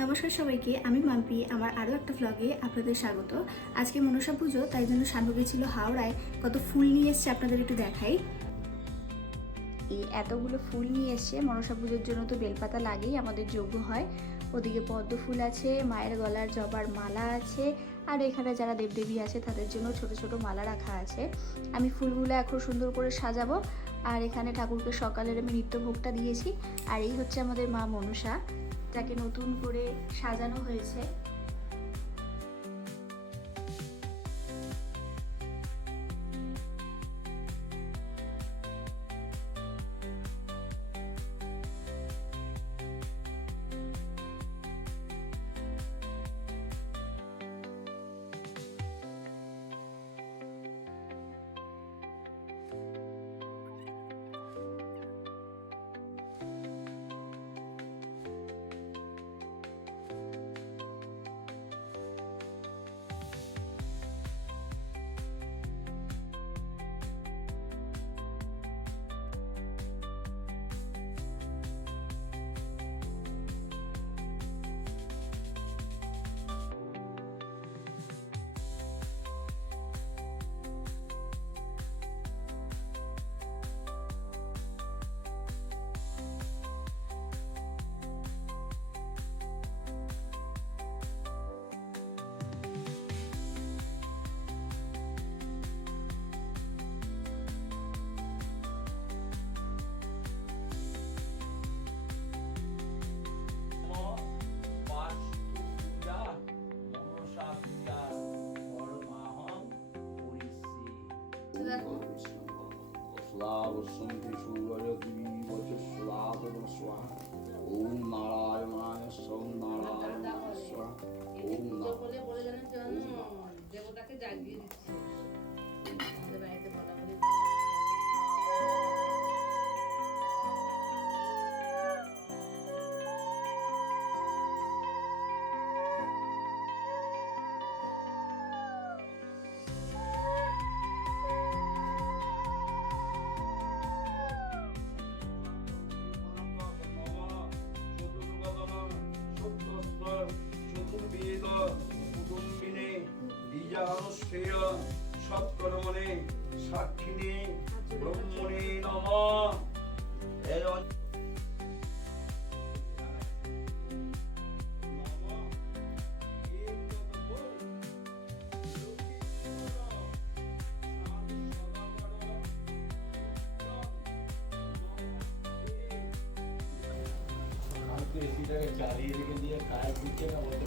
নমস্কার সবাইকে, আমি মাম্পি। আমার আরও একটা ভ্লগে আপনাদের স্বাগত। আজকে মনসা পুজো, তাই জন্য শানভোগী ছিল হাওড়ায়। কত ফুল নিয়ে এসছে আপনাদের একটু দেখাই। এই এতগুলো ফুল নিয়ে এসছে। মনসা পুজোর জন্য তো বেলপাতা লাগেই, আমাদের যজ্ঞ হয়। ওদিকে পদ্ম ফুল আছে, মায়ের গলার জবার মালা আছে, আর এখানে যারা দেবদেবী আছে তাদের জন্য ছোট ছোট মালা রাখা আছে। আমি ফুলগুলো এখন সুন্দর করে সাজাবো। আর এখানে ঠাকুরকে সকালের আমি নিত্যভোগটা দিয়েছি। আর এই হচ্ছে আমাদের মা মনসা, যাকে নতুন করে সাজানো হয়েছে। ওম নারায়ণায় সোম নারায়ণায় স্বাহা। ওম দেবতাকে জাগিয়ে দিচ্ছে আমাদের বাড়িতে বলা বলি। চতুর্বেদ কুটুম্বিনে বীজানুষ্ঠেয় সৎকর্মণে সাক্ষিণে ব্রহ্মণে নমঃ। এসিটাকে চালিয়ে রেখে দিয়ে কাজ দিচ্ছে না বলতে